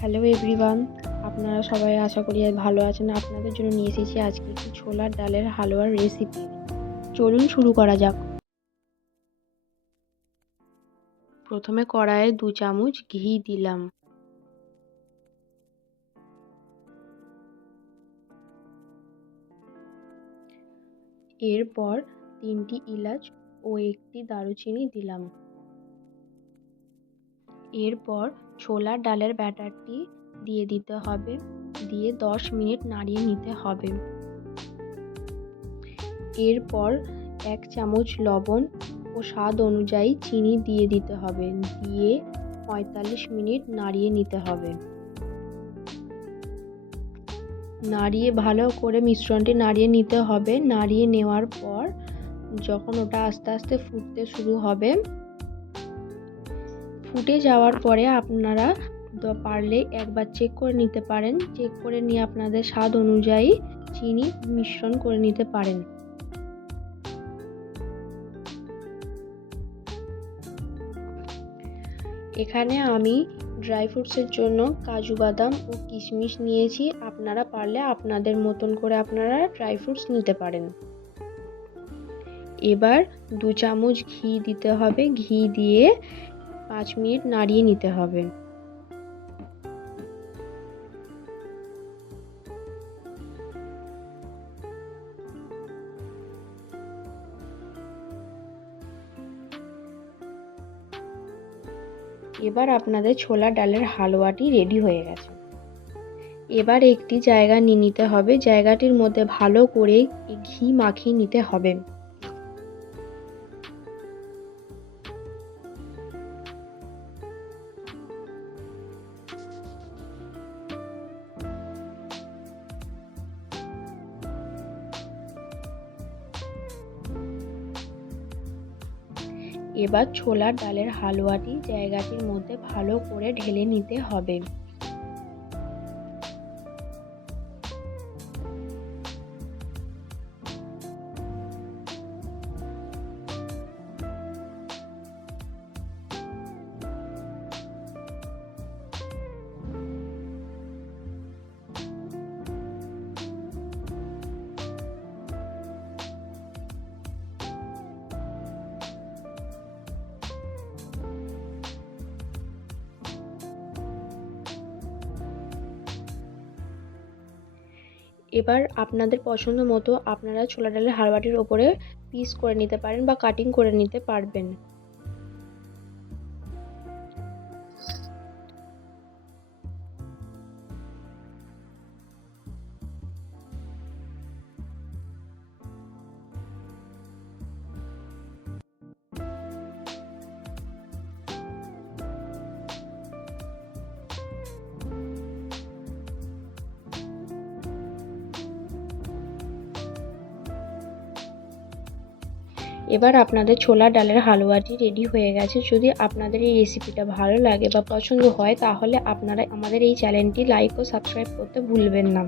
Hello everyone, আপনারা সবাই আশা করি ভালো আছেন। আপনাদের জন্য নিয়ে এসেছি আজকে একটি ছোলার ডালের হালুয়ার রেসিপি। চলুন শুরু করা যাক। প্রথমে কড়াইয়ে 2 চামচ ঘি দিলাম। এরপর 3টি এলাচ ও 1টি দারুচিনি দিলাম। এরপর ছোলার ডালের ব্যাটারটি দিয়ে দিতে হবে, দিয়ে 10 মিনিট নাড়িয়ে নিতে হবে। এরপর 1 চামচ লবণ ও স্বাদ অনুযায়ী চিনি দিয়ে দিতে হবে, দিয়ে 45 মিনিট নাড়িয়ে নিতে হবে। ভালো করে মিশ্রণটি নাড়িয়ে নিতে হবে। নাড়িয়ে নেওয়ার পর যখন ওটা আস্তে আস্তে ফুটতে শুরু হবে, ফুটে যাওয়ার পরে আপনারা পারলে একবার চেক করে নিতে পারেন। চেক করে নিয়ে আপনাদের স্বাদ অনুযায়ী চিনি মিশ্রণ করে নিতে পারেন। এখানে আমি ড্রাই ফ্রুটসের জন্য কাজু বাদাম ও কিশমিশ নিয়েছি। আপনারা পারলে আপনাদের মতন করে আপনারা ড্রাই ফ্রুটস নিতে পারেন। এবার 2 চামচ ঘি দিতে হবে। ঘি দিয়ে 5 মিনিট নাড়িয়ে নিতে হবে। এবার আপনাদের ছোলা ডালের হালুয়াটি রেডি হয়ে গেছে। এবার একটি জায়গা নিয়ে নিতে হবে। জায়গাটির মধ্যে ভালো করে ঘি মাখিয়ে নিতে হবে। এবার ছোলার ডালের হালুয়াটি জায়গাটির মধ্যে ভালো করে ঢেলে নিতে হবে। এবার আপনাদের পছন্দ মতো আপনারা ছোলা ডালের হালুয়াটির ওপরে পিস করে নিতে পারেন বা কাটিং করে নিতে পারবেন। এবার আপনাদের ছোলার ডালের হালুয়াটি রেডি হয়ে গেছে। যদি আপনাদের এই রেসিপিটা ভালো লাগে বা পছন্দ হয়, তাহলে আপনারা আমাদের এই চ্যানেলটি লাইক ও সাবস্ক্রাইব করতে ভুলবেন না।